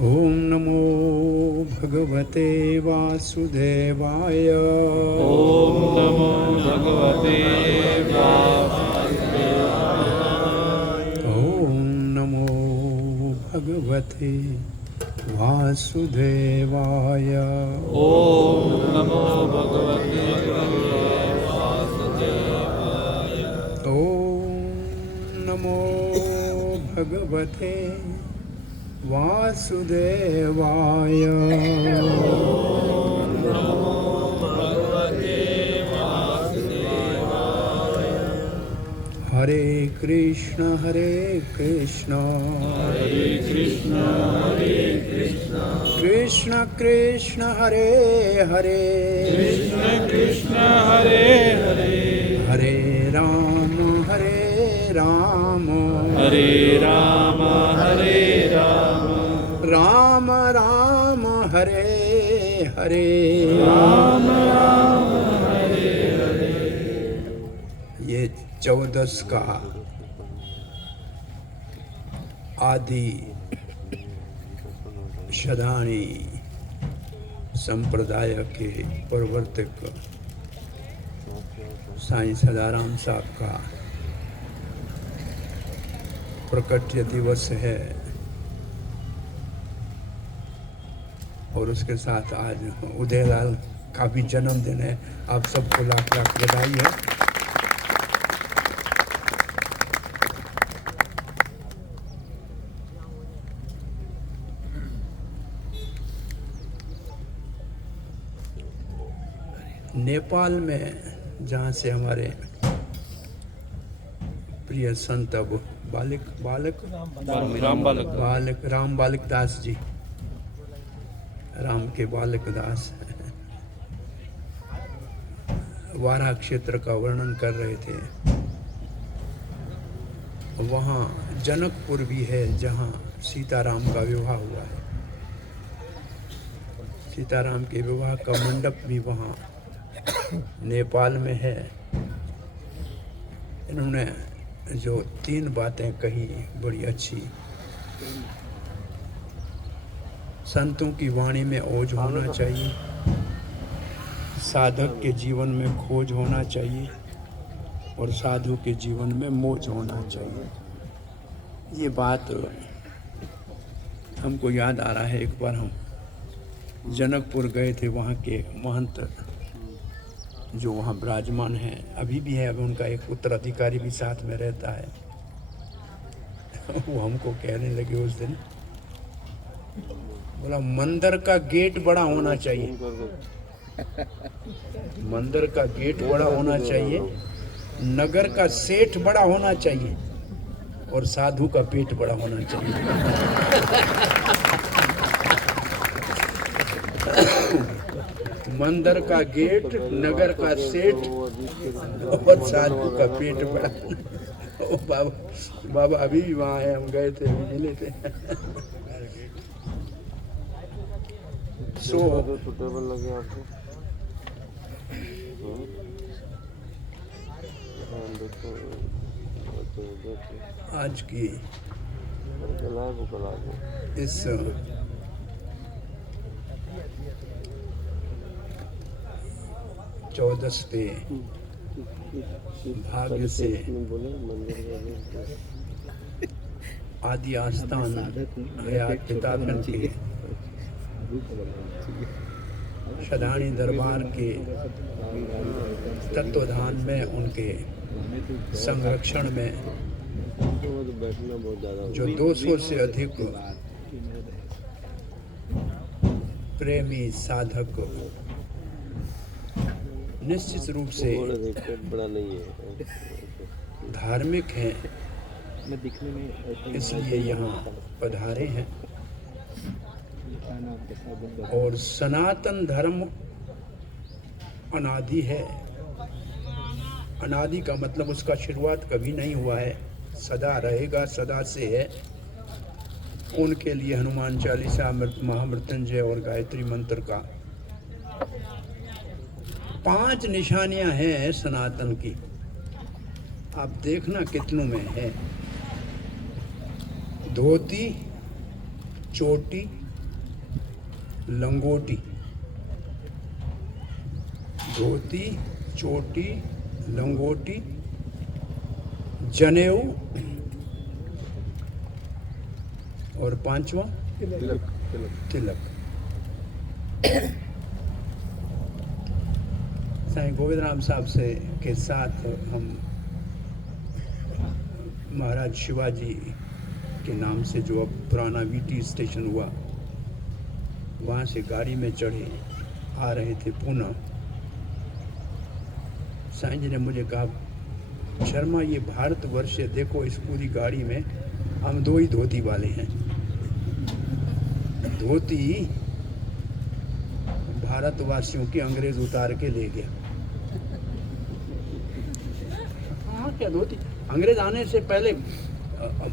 ओम नमो भगवते वासुदेवाय। ओम नमो भगवते वासुदेवाय। ओम नमो भगवते वासुदेवाय। ओम नमो भगवते वासुदेवाय। ओम नमो भगवते वासुदेवाय। हरे कृष्ण कृष्ण कृष्ण कृष्ण हरे हरे कृष्ण कृष्ण हरे हरे हरे राम हरे राम राम राम हरे हरे राम राम हरे हरे। ये 14 का आदि शदानी संप्रदाय के प्रवर्तक साईं सदाराम साहब का प्रकट्य दिवस है और उसके साथ आज उदयलाल का भी जन्मदिन है। आप सबको लाख लाख बधाई है। नेपाल में जहाँ से हमारे प्रिय संत अब राम बालक दास जी, राम के बालक दास वारा क्षेत्र का वर्णन कर रहे थे। वहाँ जनकपुर भी है जहाँ सीताराम का विवाह हुआ है। सीताराम के विवाह का मंडप भी वहाँ नेपाल में है। इन्होंने जो 3 बातें कही बड़ी अच्छी। संतों की वाणी में ओज होना चाहिए, साधक के जीवन में खोज होना चाहिए और साधु के जीवन में मौज होना चाहिए। ये बात हमको याद आ रहा है। एक बार हम जनकपुर गए थे। वहाँ के महंत जो वहाँ विराजमान हैं, अभी भी है, अब उनका एक उत्तराधिकारी भी साथ में रहता है। वो हमको कहने लगे उस दिन, बोला मंदिर का गेट बड़ा होना चाहिए, मंदिर का गेट बड़ा होना चाहिए, नगर का सेठ बड़ा होना चाहिए और साधु का पेट बड़ा होना चाहिए। मंदिर का गेट, नगर का सेठ और साधु का पेट बड़ा। ओ बाबा अभी भी वहाँ है, हम गए थे, अभी मिले थे। सुटेबल लगे आपको? आज की इस चौदस पे भाग्य से आदि आस्थान हयात पितापन के शदानी दरबार के तत्वाधान में, उनके संरक्षण में जो 200 से अधिक प्रेमी साधक निश्चित रूप से धार्मिक हैं, इसलिए यहाँ पधारे हैं। और सनातन धर्म अनादि है। अनादि का मतलब उसका शुरुआत कभी नहीं हुआ है, सदा रहेगा, सदा से है। उनके लिए हनुमान चालीसा, महामृत्युंजय और गायत्री मंत्र का 5 निशानियां हैं सनातन की। आप देखना कितनों में है। धोती, चोटी, लंगोटी, धोती, चोटी, लंगोटी, जनेऊ और पांचवा तिलक। साईं गोविंद राम साहब से के साथ हम महाराज शिवाजी के नाम से जो अब पुराना वीटी स्टेशन हुआ, वहाँ से गाड़ी में चढ़े आ रहे थे पुणे। साईं जी ने मुझे कहा, शर्मा ये भारतवर्ष है, देखो इस पूरी गाड़ी में हम 2 ही धोती वाले हैं। धोती भारतवासियों की अंग्रेज उतार के ले गया। हाँ क्या धोती, अंग्रेज आने से पहले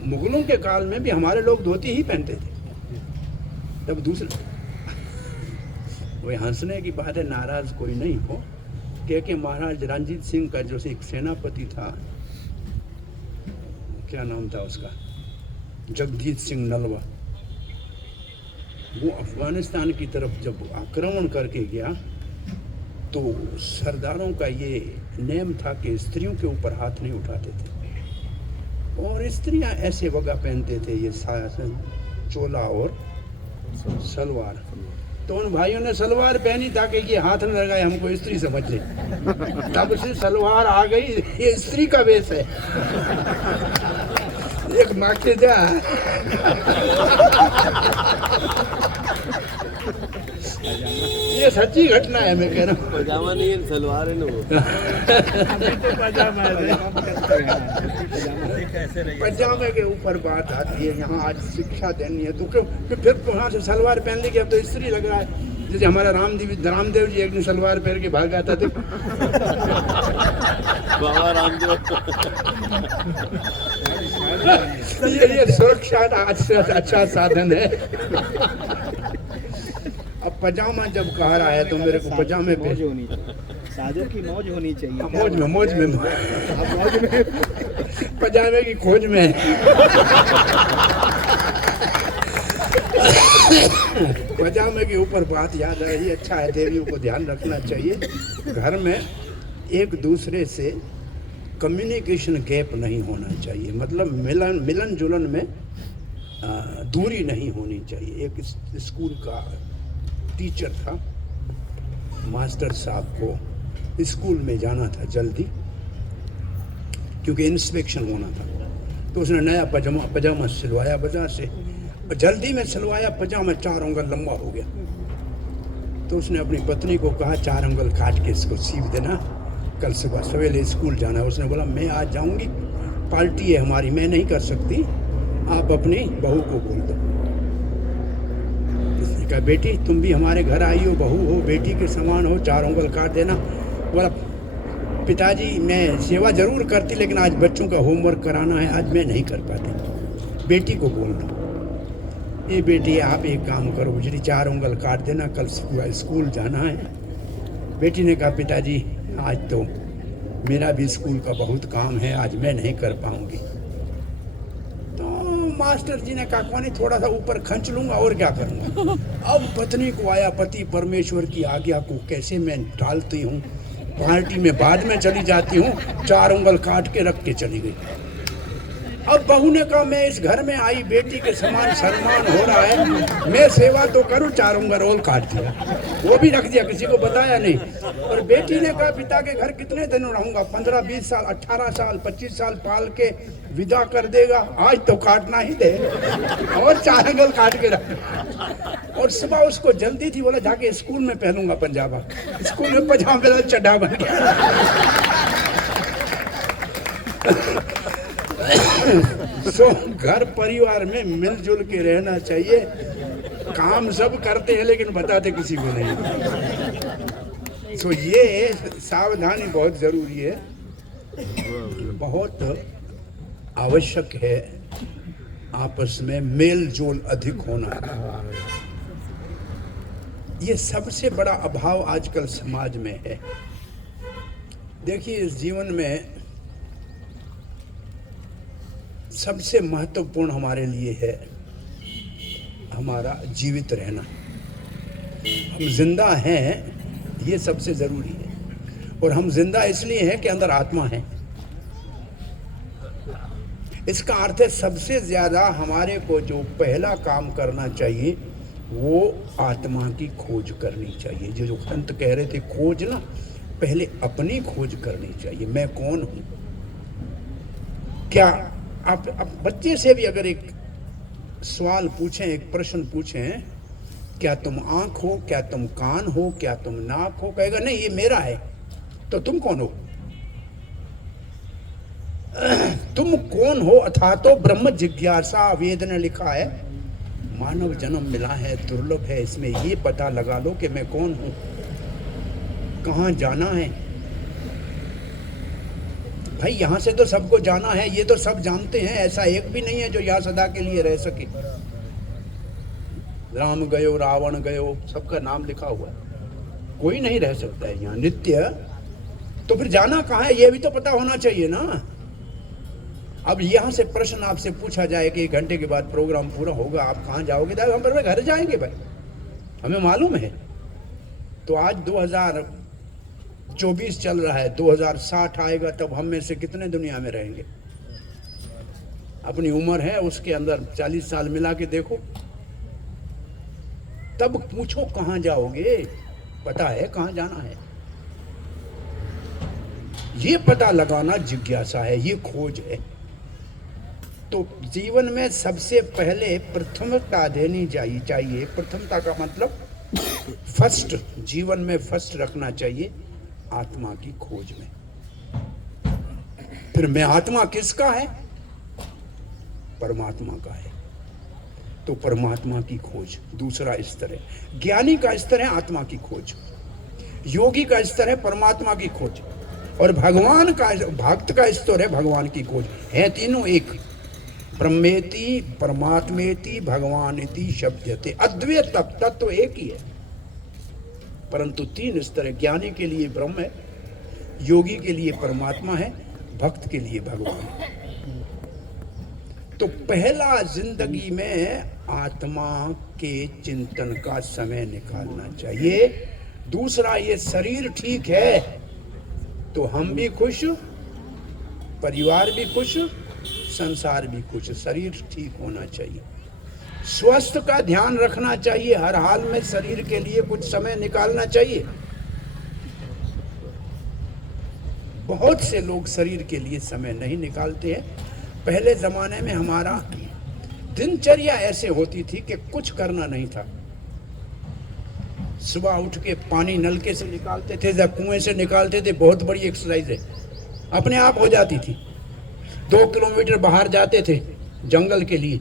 मुगलों के काल में भी हमारे लोग धोती ही पहनते थे। तब दूसरे वही हंसने की बात है, नाराज कोई नहीं हो। के महाराज रणजीत सिंह का जो एक सेनापति था, क्या नाम था उसका, जगजीत सिंह नलवा, वो अफगानिस्तान की तरफ जब आक्रमण करके गया तो सरदारों का ये नेम था कि स्त्रियों के ऊपर हाथ नहीं उठाते थे, और स्त्रियां ऐसे वगा पहनते थे, ये चोला और सलवार। तो उन भाइयों ने सलवार पहनी ताकि ये हाथ न लगाए, हमको स्त्री समझ ले। तब से सलवार आ गई, ये स्त्री का वेश है। एक माके जा ये सच्ची घटना है, मैं कह रहा हूँ। पजामा नहीं है, सलवार है ना वो। पजामा पजामे के ऊपर बात आती है, यहाँ आज शिक्षा देनी है तो क्यों फिर वहाँ से सलवार पहन ली, अब तो स्त्री लग रहा है। जैसे हमारा रामदेव जी एक दिन सलवार पहन के भाग आता था। बाबा रामदेव। ये सुरक्षा अच्छा साधन है। अब पजामा जब कह रहा है तो मेरे को पजामे पे साधु की मौज होनी चाहिए। मौज में पजामे की खोज में। पजामे के ऊपर बात याद आ रही, अच्छा है, देवियों को ध्यान रखना चाहिए। घर में एक दूसरे से कम्युनिकेशन गैप नहीं होना चाहिए, मतलब मिलन जुलन में दूरी नहीं होनी चाहिए। एक स्कूल का टीचर था, मास्टर साहब को स्कूल में जाना था जल्दी, क्योंकि इंस्पेक्शन होना था। तो उसने नया पजामा सिलवाया बाजार से, जल्दी में सिलवाया, पजामा 4 उंगल लंबा हो गया। तो उसने अपनी पत्नी को कहा 4 उंगल काट के इसको सीव देना, कल सुबह सवेरे स्कूल जाना है। उसने बोला मैं आज जाऊंगी, पार्टी है हमारी, मैं नहीं कर सकती, आप अपनी बहू को बोल दो। उसने कहा बेटी तुम भी हमारे घर आई हो, बहू हो, बेटी के समान हो, 4 उंगल काट देना। बोला पिताजी मैं सेवा जरूर करती, लेकिन आज बच्चों का होमवर्क कराना है, आज मैं नहीं कर पाती, बेटी को बोल दो। ये बेटी आप एक काम करो, गुजरी 4 उंगल काट देना, कल स्कूल जाना है। बेटी ने कहा पिताजी आज तो मेरा भी स्कूल का बहुत काम है, आज मैं नहीं कर पाऊंगी। तो मास्टर जी ने कहा कोई थोड़ा सा ऊपर खंच लूंगा और क्या करूंगा। अब पत्नी को आया, पति परमेश्वर की आज्ञा को कैसे मैं टालती हूँ, पार्टी में बाद में चली जाती हूँ, 4 उंगल काट के रख के चली गई। अब बहू ने कहा मैं इस घर में आई, बेटी के समान सम्मान हो रहा है, मैं सेवा तो करूं, 4 उंगल और काट दिया, वो भी रख दिया, किसी को बताया नहीं। और बेटी ने कहा पिता के घर कितने दिन रहूंगा, 15, 20 साल, 18 साल, 25 साल पाल के विदा कर देगा, आज तो काटना ही दे, और 4 उंगल काट के रख। और सुबह उसको जल्दी थी, बोला जाके स्कूल में पहनूंगा पंजाबा। स्कूल में पजामा चड्ढा बन गया। सो घर परिवार में मिलजुल के रहना चाहिए। काम सब करते हैं लेकिन बताते किसी को नहीं। सो ये सावधानी बहुत जरूरी है, बहुत आवश्यक है। आपस में मेल जोल अधिक होना, ये सबसे बड़ा अभाव आजकल समाज में है। देखिए इस जीवन में सबसे महत्वपूर्ण हमारे लिए है हमारा जीवित रहना। हम जिंदा हैं, ये सबसे ज़रूरी है। और हम जिंदा इसलिए हैं कि अंदर आत्मा है। इसका अर्थ है सबसे ज़्यादा हमारे को जो पहला काम करना चाहिए वो आत्मा की खोज करनी चाहिए। जो संत कह रहे थे खोज ना, पहले अपनी खोज करनी चाहिए। मैं कौन हूँ? क्या आप बच्चे से भी अगर एक सवाल पूछें, एक प्रश्न पूछें, क्या तुम आँख हो, क्या तुम कान हो, क्या तुम नाक हो, कहेगा नहीं ये मेरा है। तो तुम कौन हो? तुम कौन हो? अथा तो ब्रह्म जिज्ञासा, वेद ने लिखा है मानव जन्म मिला है दुर्लभ है, इसमें ये पता लगा लो कि मैं कौन हूं, कहां जाना है। भाई यहां से तो सबको जाना है, ये तो सब जानते हैं, ऐसा एक भी नहीं है जो यहां सदा के लिए रह सके। राम गयो, रावण गयो, सबका नाम लिखा हुआ है, कोई नहीं रह सकता है यहाँ नित्य। तो फिर जाना कहाँ है ये भी तो पता होना चाहिए ना। अब यहाँ से प्रश्न आपसे पूछा जाए कि 1 घंटे के बाद प्रोग्राम पूरा होगा, आप कहाँ जाओगे? हम पर घर जाएंगे भाई, हमें मालूम है। तो आज 2024 चल रहा है, 2060 आएगा तब हम में से कितने दुनिया में रहेंगे? अपनी उम्र है उसके अंदर 40 साल मिला के देखो, तब पूछो कहाँ जाओगे। पता है कहाँ जाना है, ये पता लगाना जिज्ञासा है, ये खोज है। तो जीवन में सबसे पहले प्रथमता देनी चाहिए। प्रथमता का मतलब फर्स्ट, जीवन में फर्स्ट रखना चाहिए आत्मा की खोज में। फिर मैं आत्मा किसका है? परमात्मा का है। तो परमात्मा की खोज दूसरा स्तर है। ज्ञानी का स्तर है आत्मा की खोज, योगी का स्तर है परमात्मा की खोज, और भगवान का, भक्त का स्तर है भगवान की खोज। है तीनों एक, ब्रह्मेति परमात्मेति भगवानेति शब्दते। अद्वैत तत्व तो एक ही है, परंतु 3 स्तर है। ज्ञानी के लिए ब्रह्म है, योगी के लिए परमात्मा है, भक्त के लिए भगवान है। तो पहला जिंदगी में आत्मा के चिंतन का समय निकालना चाहिए। दूसरा, ये शरीर ठीक है तो हम भी खुश, परिवार भी खुश, संसार भी खुश। शरीर ठीक होना चाहिए, स्वास्थ्य का ध्यान रखना चाहिए, हर हाल में शरीर के लिए कुछ समय निकालना चाहिए। बहुत से लोग शरीर के लिए समय नहीं निकालते हैं। पहले जमाने में हमारा दिनचर्या ऐसे होती थी कि कुछ करना नहीं था। सुबह उठ के पानी नलके से निकालते थे या कुएं से निकालते थे, बहुत बड़ी एक्सरसाइज है, अपने आप हो जाती थी। 2 किलोमीटर बाहर जाते थे जंगल के लिए,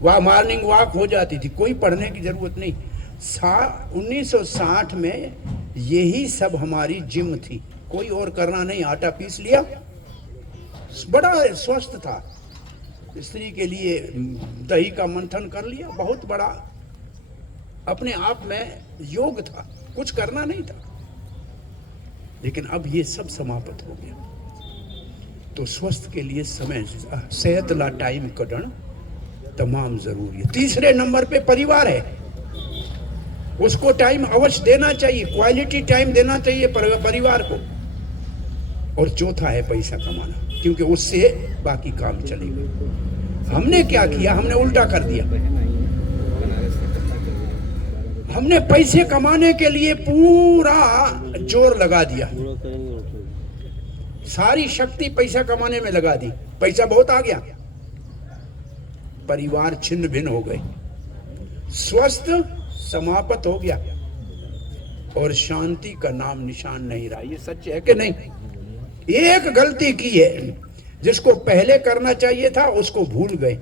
वहाँ मॉर्निंग वॉक हो जाती थी, कोई पढ़ने की जरूरत नहीं। 1960 में यही सब हमारी जिम थी, कोई और करना नहीं। आटा पीस लिया, बड़ा स्वस्थ था। स्त्री के लिए दही का मंथन कर लिया, बहुत बड़ा अपने आप में योग था, कुछ करना नहीं था। लेकिन अब ये सब समाप्त हो गया। तो स्वस्थ के लिए समय, सेहत ला टाइम कढण तमाम जरूरी है। तीसरे नंबर पे परिवार है, उसको टाइम अवश्य देना चाहिए, क्वालिटी टाइम देना चाहिए परिवार को। और चौथा है पैसा कमाना, क्योंकि उससे बाकी काम चलेगा। हमने क्या किया? हमने उल्टा कर दिया। हमने पैसे कमाने के लिए पूरा जोर लगा दिया, सारी शक्ति पैसा कमाने में लगा दी, पैसा बहुत आ गया, परिवार छिन्न भिन्न हो गए, स्वास्थ्य समाप्त हो गया, और शांति का नाम निशान नहीं रहा। ये सच है कि नहीं? एक गलती की है, जिसको पहले करना चाहिए था उसको भूल गए,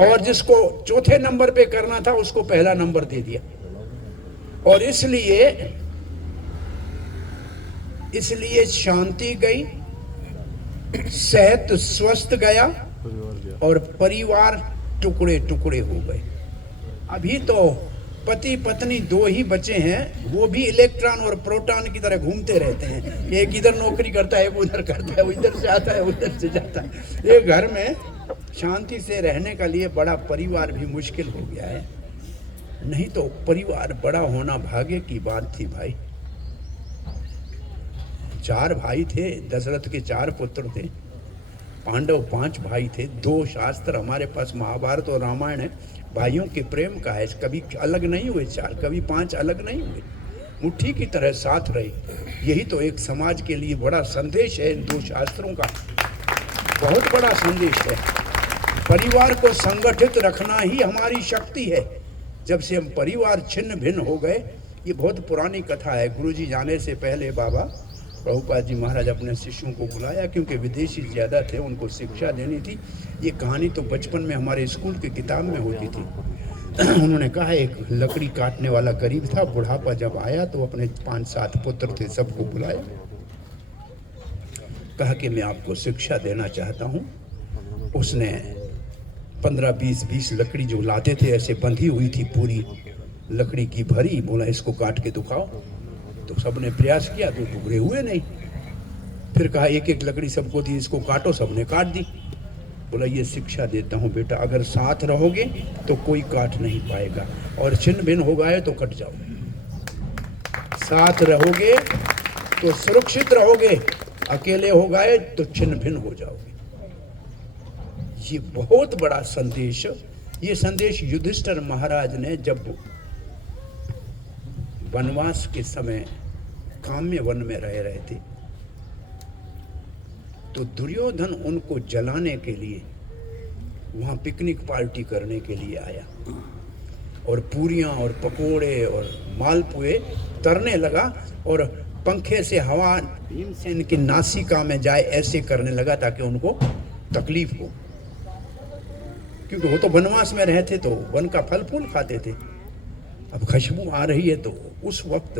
और जिसको चौथे नंबर पे करना था उसको पहला नंबर दे दिया। और इसलिए शांति गई, सेहत स्वस्थ गया, और परिवार टुकड़े टुकड़े हो गए। अभी तो पति पत्नी 2 ही बचे हैं, वो भी इलेक्ट्रॉन और प्रोटॉन की तरह घूमते रहते हैं। एक इधर नौकरी करता है, एक उधर करता है, वो इधर से आता है, उधर से जाता है। एक घर में शांति से रहने का लिए बड़ा परिवार भी मुश्किल हो गया है। नहीं तो परिवार बड़ा होना भाग्य की बात थी भाई। 4 भाई थे, दशरथ के 4 पुत्र थे, पांडव 5 भाई थे, 2 शास्त्र हमारे पास महाभारत और रामायण है, भाइयों के प्रेम का है, कभी अलग नहीं हुए 4, कभी 5 अलग नहीं हुए, मुट्ठी की तरह साथ रहे। यही तो एक समाज के लिए बड़ा संदेश है इन 2 शास्त्रों का, बहुत बड़ा संदेश है। परिवार को संगठित रखना ही हमारी शक्ति है। जब से हम परिवार छिन्न भिन्न हो गए, ये बहुत पुरानी कथा है। गुरुजी जाने से पहले बाबा प्रभुपाद जी महाराज अपने शिष्यों को बुलाया, क्योंकि विदेशी ज़्यादा थे, उनको शिक्षा देनी थी। ये कहानी तो बचपन में हमारे स्कूल की किताब में होती थी। उन्होंने कहा एक लकड़ी काटने वाला गरीब था, बुढ़ापा जब आया तो अपने 5-7 पुत्र थे, सबको बुलाया, कहा कि मैं आपको शिक्षा देना चाहता हूँ। उसने 15-20 लकड़ी जो लाते थे ऐसे बंधी हुई थी, पूरी लकड़ी की भरी, बोला इसको काट के दिखाओ। तो सबने प्रयास किया तो टुकड़े हुए नहीं। फिर कहा एक लकड़ी सबको दी, इसको काटो, सबने काट दी। बोला ये शिक्षा देता हूँ बेटा, अगर साथ रहोगे तो कोई काट नहीं पाएगा, और छिन्न भिन्न हो गए तो कट जाओगे। साथ रहोगे तो सुरक्षित रहोगे, अकेले हो गए तो छिन्न भिन्न हो जाओगे। ये बहुत बड़ा संदेश। ये संदेश युधिष्ठिर महाराज ने जब वनवास के समय काम्य वन में रहे थे, तो दुर्योधन उनको जलाने के लिए वहाँ पिकनिक पार्टी करने के लिए आया, और पूरियाँ और पकोड़े और मालपुए तरने लगा, और पंखे से हवा भीमसेन की नासिका में जाए ऐसे करने लगा ताकि उनको तकलीफ हो, क्योंकि वो तो वनवास में रहते तो वन का फल फूल खाते थे। अब खुशबू आ रही है। तो उस वक्त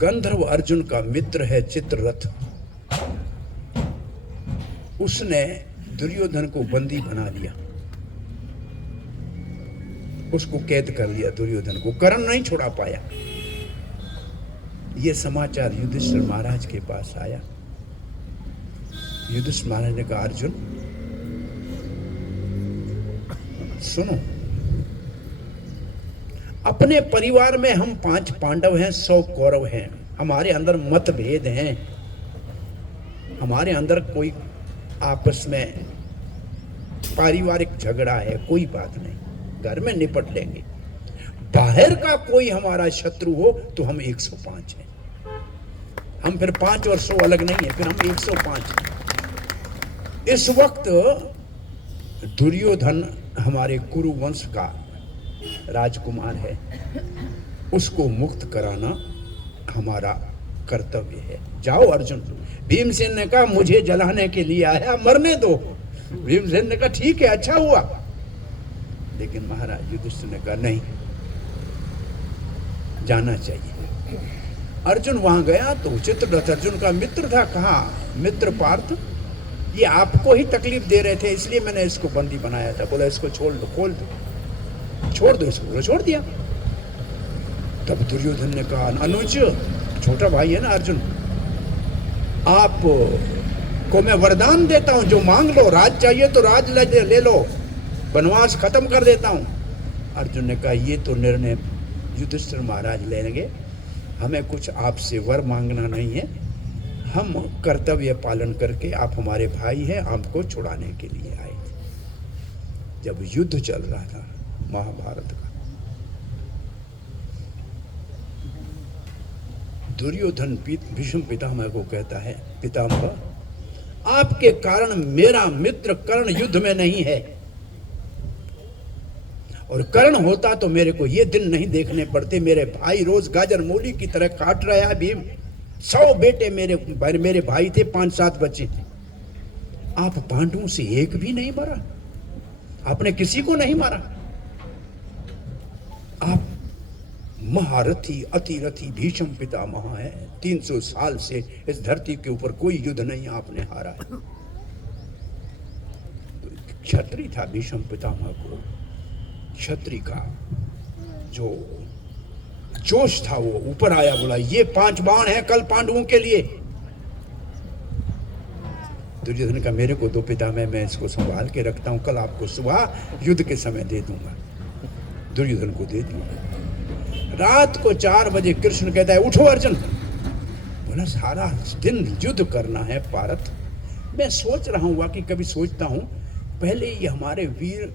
गंधर्व अर्जुन का मित्र है चित्ररथ, उसने दुर्योधन को बंदी बना लिया, उसको कैद कर लिया। दुर्योधन को कर्ण नहीं छुड़ा पाया। यह समाचार युधिष्ठिर महाराज के पास आया। युधिष्ठिर महाराज ने कहा अर्जुन सुनो, अपने परिवार में हम 5 पांडव हैं, 100 कौरव हैं, हमारे अंदर मतभेद हैं, हमारे अंदर कोई आपस में पारिवारिक झगड़ा है, कोई बात नहीं, घर में निपट लेंगे। बाहर का कोई हमारा शत्रु हो तो हम 105 हैं। हम फिर 5 और 100 अलग नहीं है, फिर हम 105 हैं। इस वक्त दुर्योधन हमारे कुरुवंश का राजकुमार है, उसको मुक्त कराना हमारा कर्तव्य है। जाओ अर्जुन। भीमसेन ने कहा मुझे जलाने के लिए आया, मरने दो। भीमसेन ने कहा ठीक है, अच्छा हुआ। लेकिन महाराज युधिष्ठिर ने कहा नहीं, जाना चाहिए। अर्जुन वहां गया तो चित्ररथ अर्जुन का मित्र था। कहा मित्र पार्थ, ये आपको ही तकलीफ दे रहे थे, इसलिए मैंने इसको बंदी बनाया था। बोला इसको छोड़ दो, खोल दो, छोड़ दो इसको। बोला छोड़ दिया। तब दुर्योधन ने कहा अनुज, छोटा भाई है ना अर्जुन, आप को मैं वरदान देता हूं, जो मांग लो, राज चाहिए तो राज ले लो, वनवास खत्म कर देता हूं। अर्जुन ने कहा ये तो निर्णय युधिष्ठिर महाराज लेंगे, हमें कुछ आपसे वर मांगना नहीं है, हम कर्तव्य पालन करके, आप हमारे भाई हैं, आपको छुड़ाने के लिए आए थे। जब युद्ध चल रहा था महाभारत का, दुर्योधन भीष्म पितामह को कहता है पितामह, आपके कारण मेरा मित्र कर्ण युद्ध में नहीं है, और कर्ण होता तो मेरे को ये दिन नहीं देखने पड़ते। मेरे भाई रोज गाजर मूली की तरह काट रहा है भीम। 100 बेटे मेरे भाई थे, 5-7 बच्चे थे। आप पांडवों से एक भी नहीं मरा, आपने किसी को नहीं मारा। आप महारथी अतिरथी भीष्म पितामह है, 300 साल से इस धरती के ऊपर कोई युद्ध नहीं आपने हारा है। क्षत्रिय था भीष्म पितामह को, क्षत्रिय का जो जोश था वो ऊपर आया। बोला ये 5 बाण है कल पांडवों के लिए। दुर्योधन का मेरे को दो पितामह, मैं इसको संभाल के रखता हूं, कल आपको सुबह युद्ध के समय दे दूंगा। दुर्योधन को दे दिया। रात को 4 बजे कृष्ण कहता है उठो अर्जुन। बोला सारा दिन युद्ध करना है पारथ, मैं सोच रहा हूँ, वाकई कभी सोचता हूँ, पहले ये हमारे वीर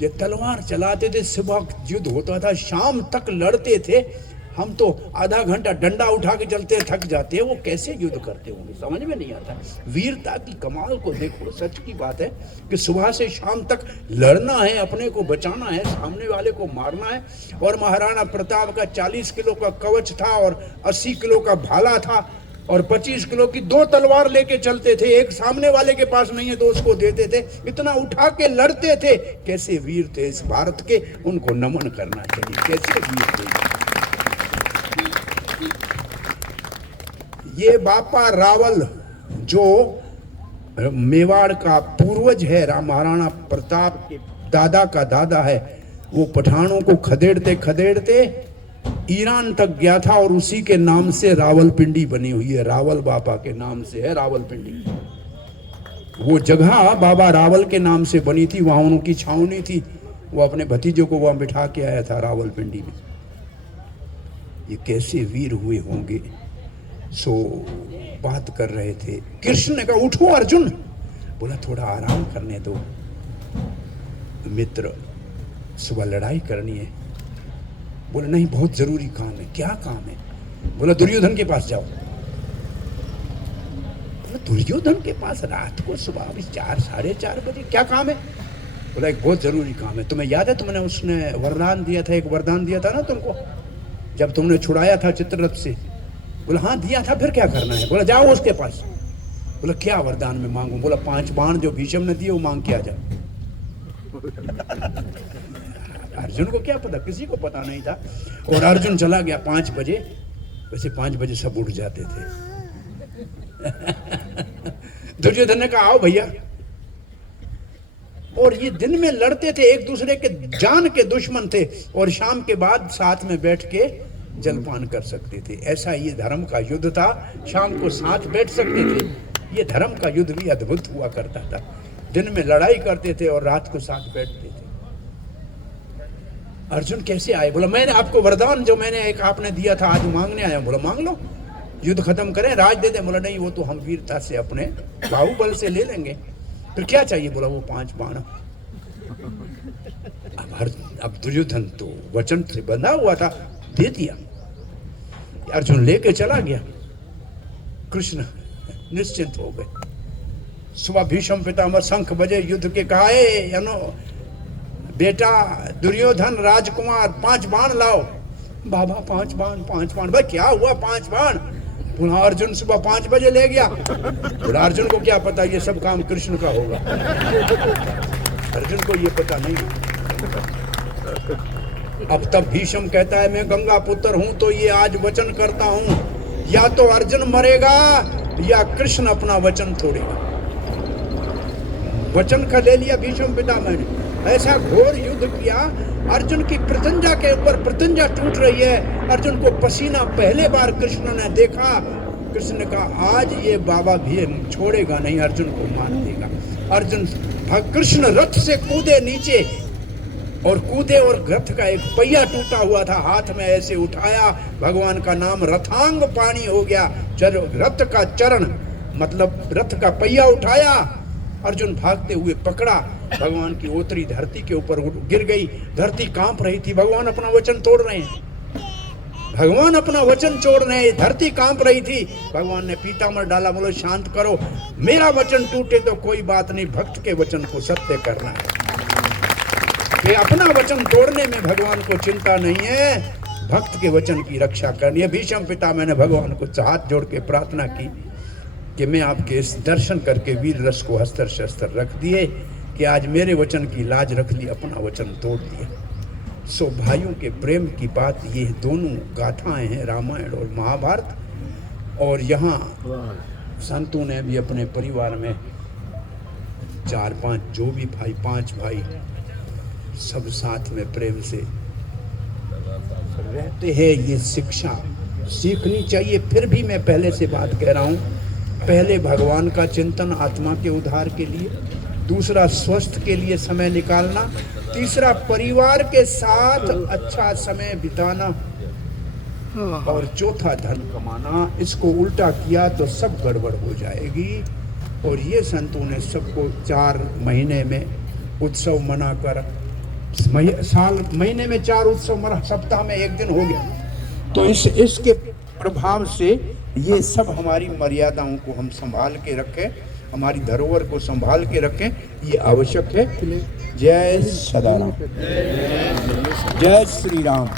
ये तलवार चलाते थे, सुबह युद्ध होता था, शाम तक लड़ते थे, हम तो आधा घंटा डंडा उठा के चलते थक जाते हैं, वो कैसे युद्ध करते होंगे, समझ में नहीं आता। वीरता की कमाल को देखो, सच की बात है कि सुबह से शाम तक लड़ना है, अपने को बचाना है, सामने वाले को मारना है। और महाराणा प्रताप का 40 किलो का कवच था और 80 किलो का भाला था और 25 किलो की 2 तलवार लेके चलते थे, एक सामने वाले के पास नहीं है तो उसको देते थे, इतना उठा के लड़ते थे। कैसे वीर थे इस भारत के, उनको नमन करना चाहिए, कैसे वीर थे। ये बापा रावल जो मेवाड़ का पूर्वज है, महाराणा प्रताप के दादा का दादा है, वो पठानों को खदेड़ते खदेड़ते ईरान तक गया था और उसी के नाम से रावलपिंडी बनी हुई है, रावल बाबा के नाम से है रावलपिंडी। वो जगह बाबा रावल के नाम से बनी थी, वहां उनकी छावनी थी, वो अपने भतीजों को वहां बिठा के आया था रावलपिंडी में। ये कैसे वीर हुए होंगे। सो बात कर रहे थे, कृष्ण ने कहा उठो अर्जुन। बोला थोड़ा आराम करने दो मित्र, सुबह लड़ाई करनी है। बोला नहीं बहुत जरूरी काम है। क्या काम है? बोला दुर्योधन के पास जाओ। बोला दुर्योधन के पास रात को सुबह अभी 4 साढ़े 4 बजे क्या काम है? बोला एक बहुत जरूरी काम है। तुम्हें याद है तुमने उसने वरदान दिया था, एक वरदान दिया था ना तुमको जब तुमने छुड़ाया था चित्ररथ से? बोला हाँ दिया था, फिर क्या करना है? बोला जाओ उसके पास। बोला क्या वरदान में मांगू? बोला 5 बाण जो भीष्म ने दिए वो मांग के आ जाओ। अर्जुन को क्या पता, किसी को पता नहीं था। और अर्जुन चला गया 5 बजे। वैसे 5 बजे सब उठ जाते थे। दुर्योधन ने कहा आओ भैया। और ये दिन में लड़ते थे, एक दूसरे के जान के दुश्मन थे, और शाम के बाद साथ में बैठ के जलपान कर सकते थे। ऐसा ये धर्म का युद्ध था, शाम को साथ बैठ सकते थे। ये धर्म का युद्ध भी अद्भुत हुआ करता था। दिन में लड़ाई करते थे और रात को साथ बैठते थे। अर्जुन कैसे आए? बोला मैंने आपको वरदान जो मैंने एक आपने दिया था आज मांगने आया। बोला मांग लो, युद्ध खत्म करें, राज दे दें। बोला नहीं, वो तो हम वीरता से अपने बाहुबल से ले लेंगे। फिर क्या चाहिए? बोला वो 5 बाण। अब दुर्योधन तो वचन से बंधा हुआ था, दे दिया। अर्जुन लेके चला गया। कृष्ण निश्चिंत हो गए। सुबह भीष्म पितामह शंख बजे, युद्ध के कहा बेटा दुर्योधन राजकुमार 5 बाण लाओ। बाबा 5 बाण 5 बाण। भाई क्या हुआ 5 बाण? बोला अर्जुन सुबह 5 बजे ले गया। बोला अर्जुन को क्या पता ये सब काम कृष्ण का होगा। अर्जुन को ये पता नहीं। अब तब भीष्म कहता है मैं गंगा पुत्र हूं तो ये आज वचन करता हूं, या तो अर्जुन मरेगा या कृष्ण अपना वचन तोड़ेगा। वचन का ले लिया भीष्म पितामह ने। ऐसा घोर युद्ध किया, अर्जुन की प्रत्यंजा के ऊपर प्रत्यंजा टूट रही है। अर्जुन को पसीना पहले बार कृष्ण ने देखा। कृष्ण ने कहा आज ये बाबा भी छोड़ेगा नहीं, अर्जुन को मार देगा। अर्जुन कृष्ण रथ से कूदे नीचे और कूदे, और रथ का एक पहिया टूटा हुआ था, हाथ में ऐसे उठाया, भगवान का नाम रथांग पानी हो गया। रथ का चरण मतलब रथ का पहिया उठाया, अर्जुन भागते हुए पकड़ा, भगवान की ओतरी धरती के ऊपर गिर गई। धरती कांप रही थी। भगवान अपना वचन तोड़ रहे हैं, भगवान अपना वचन छोड़ रहे हैं। धरती कांप रही थी। भगवान ने पीताम्बर डाला, बोलो शांत करो, मेरा वचन टूटे तो कोई बात नहीं, भक्त के वचन को सत्य करना है। कि अपना वचन तोड़ने में भगवान को चिंता नहीं है, भक्त के वचन की रक्षा करनी है। भीष्म पितामह ने भगवान को हाथ जोड़ के प्रार्थना की कि मैं आपके इस दर्शन करके वीर रस को हस्तर शस्त्र रख दिए कि आज मेरे वचन की लाज रख ली, अपना वचन तोड़ दिया। सो भाइयों के प्रेम की बात, ये दोनों गाथाएं हैं रामायण और महाभारत। और यहाँ संतों ने भी अपने परिवार में 4-5 जो भी भाई, 5 भाई सब साथ में प्रेम से रहते हैं। ये शिक्षा सीखनी चाहिए। फिर भी मैं पहले से बात कह रहा हूँ, पहले भगवान का चिंतन आत्मा के उद्धार के लिए, दूसरा स्वस्थ के लिए समय निकालना, तीसरा परिवार के साथ अच्छा समय बिताना, और चौथा धन कमाना। इसको उल्टा किया तो सब गड़बड़ हो जाएगी। और ये संतों ने सबको 4 महीने में उत्सव मनाकर, महीने में 4 उत्सव मना, सप्ताह में 1 दिन हो गया। तो इसके प्रभाव से ये सब हमारी मर्यादाओं को हम संभाल के रखें, हमारी धरोहर को संभाल के रखें, ये आवश्यक है। जय सदाराम, जय श्री राम।